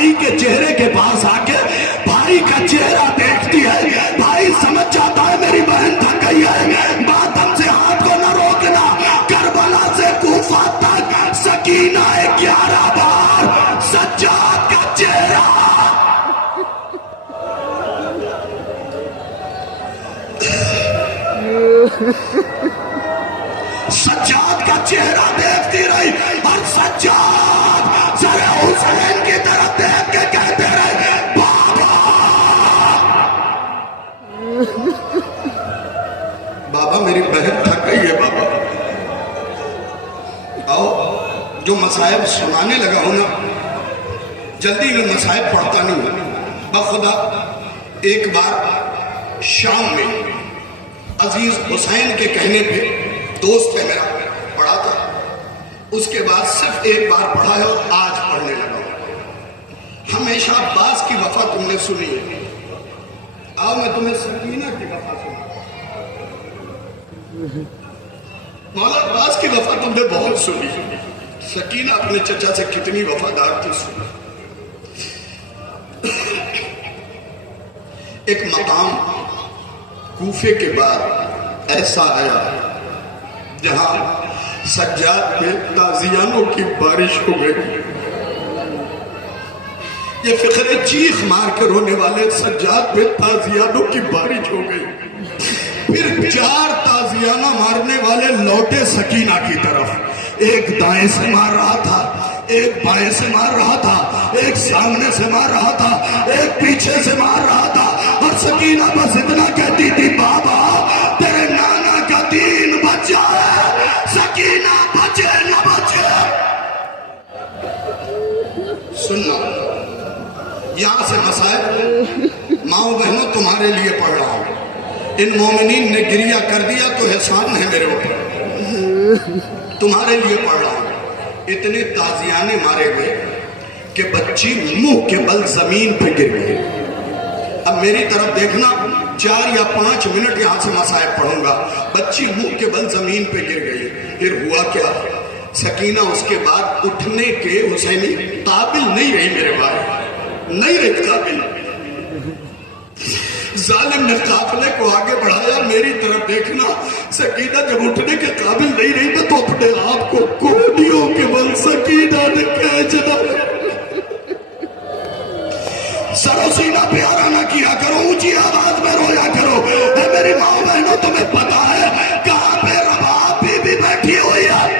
بھائی کے چہرے کے پاس آ کے بھائی کا چہرہ دیکھتی ہے، بھائی سمجھ جاتا ہے میری بہن تھک گئی ہے، بات ہم سے ہاتھ کو نہ روکنا۔ کربلا سے کوفہ تک سکینہ 11 بار سجاد کا چہرہ سجاد کا چہرہ دیکھتی رہی، اور سجاد سر حسین کی طرف دیکھ کے کہتے رہے بابا۔ بابا میری بہن تھک گئی ہے بابا، آؤ۔ جو مصائب سنانے لگا ہوں نا، جلدی میں مصائب پڑھتا نہیں ہوں بخدا۔ ایک بار شام میں عزیز حسین کے کہنے پہ دوست ہے میرا، پڑھا تھا، اس کے بعد صرف ایک بار پڑھا ہے اور آج پڑھنے لگا ہوں۔ ہمیشہ عباس کی وفا تم نے سنی ہے، آؤ میں تمہیں سکینہ کی وفا سنا۔ مولا عباس کی وفا تم نے بہت سنی، سکینہ اپنے چچا سے کتنی وفادار تھی سنی۔ ایک مقام کوفے کے بعد ایسا آیا جہاں سجاد میں تازیانوں کی بارش ہو گئی۔ یہ فقرے چیخ مار کے رونے والے سجاد میں تازیانوں کی بارش ہو گئی۔ پھر 4 تازیانہ مارنے والے لوٹے سکینہ کی طرف، ایک دائیں سے مار رہا تھا، ایک بائیں سے مار رہا تھا، ایک سامنے سے مار رہا تھا، ایک پیچھے سے مار رہا تھا، اور سکینہ بس اتنا کہتی تھی بابا تیرے نانا کا دین بچا ہے، سکینہ بچے نہ بچے۔ سننا یہاں سے مسائل ماؤں بہنوں تمہارے لیے پڑھ رہا ہوں۔ ان مومنین نے گریہ کر دیا تو احسان ہے میرے اوپر، تمہارے لیے پڑھ رہا ہوں۔ اتنے تازیانے مارے گئے کہ بچی منہ کے بل زمین پہ گر گئی۔ اب میری طرف دیکھنا، 4 یا 5 منٹ یہاں سے مصائب پڑھوں گا۔ بچی منہ کے بل زمین پہ گر گئی۔ پھر ہوا کیا؟ سکینہ اس کے بعد اٹھنے کے حسینی قابل نہیں رہی میرے بھائی، نہیں رہی قابل۔ ظالم نے قافلے کو آگے بڑھایا، میری طرف دیکھنا، سکینہ جب اٹھنے کے قابل نہیں رہی نا تو اپنے آپ کو کوہنیوں کے بل سکینہ نے کھینچنا۔ سر و سینہ پیارا نہ کیا کرو، اونچی آواز میں رویا کرو۔ اے میری ماں بہنوں تمہیں پتا ہے کہاں پہ رباب بی بی بیٹھی ہوئی ہے؟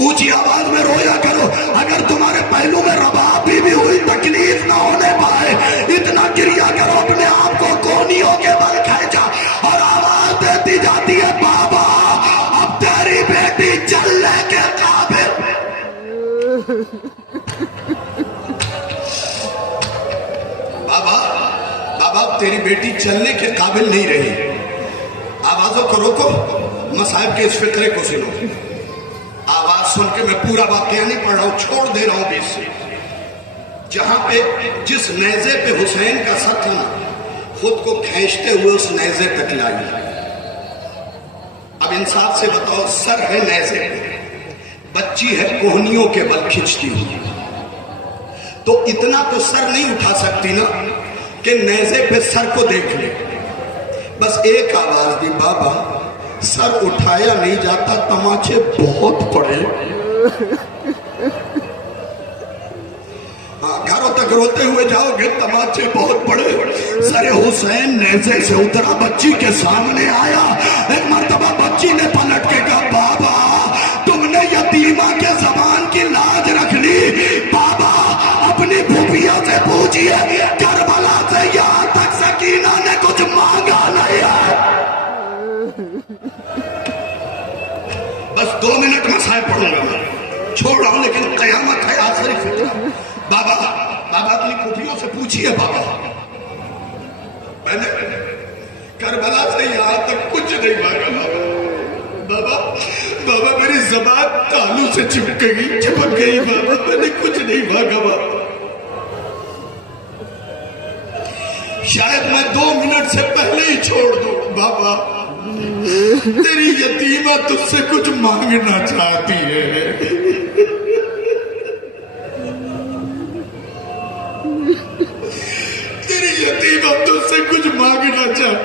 اونچی آواز میں رویا کرو۔ اگر تمہارے پہلو میں رباب بی بی ہوئی تکلیف نہ ہونے پائے، اتنا گریا کرو اپنے آپ کو کوہنیوں کے بل کھینچا، اور آواز دیتی جاتی ہے بابا اب تیری بیٹی چلنے کے قابل۔ بابا تیری بیٹی چلنے کے قابل نہیں رہی۔ آوازوں کو روکو، مصائب کے اس فقرے کو سنو۔ آواز سن کے میں پورا واقعہ نہیں پڑھ رہا ہوں، چھوڑ دے رہا ہوں بیچ سے۔ جہاں پہ جس نیزے پہ حسین کا سر تھا نا، خود کو کھینچتے ہوئے اس نیزے تک لائی۔ اب انصاف سے بتاؤ، سر ہے نیزے پہ، بچی ہے کوہنیوں کے بل کھنچتی ہوئی، تو اتنا تو سر نہیں اٹھا سکتی نا کہ نیزے پہ سر کو دیکھ لے۔ بس ایک آواز دی، بابا سر اٹھایا نہیں جاتا، تماچے بہت پڑے۔ گھروں تک روتے ہوئے جاؤ گے، تماچے بہت پڑے۔ سر حسین نیزے سے اترا، بچی کے سامنے آیا۔ ایک مرتبہ بچی نے پلٹ کے کہا بابا تم نے یتیمہ کے زبان کی لاج رکھ لی، بابا اپنی پھوپھیوں سے پوچھئے کربلا سے یہاں تک سکینہ نے کچھ مانگا نہیں ہے۔ بس 2 منٹ مسائل پڑھوں گا، میں چھوڑ رہا ہوں، لیکن قیامت ہے آخری فکر۔ بابا اپنی پھوپھیوں سے پوچھئے بابا میں نے کربلا سے یہاں تک کچھ نہیں مانگا، بابا میری زبان تالو سے چپک گئی بابا، میں نے کچھ نہیں مانگا بابا۔ شاید میں 2 منٹ سے پہلے ہی چھوڑ دوں، بابا تیری یتیمہ تجھ سے کچھ مانگنا چاہتی ہے۔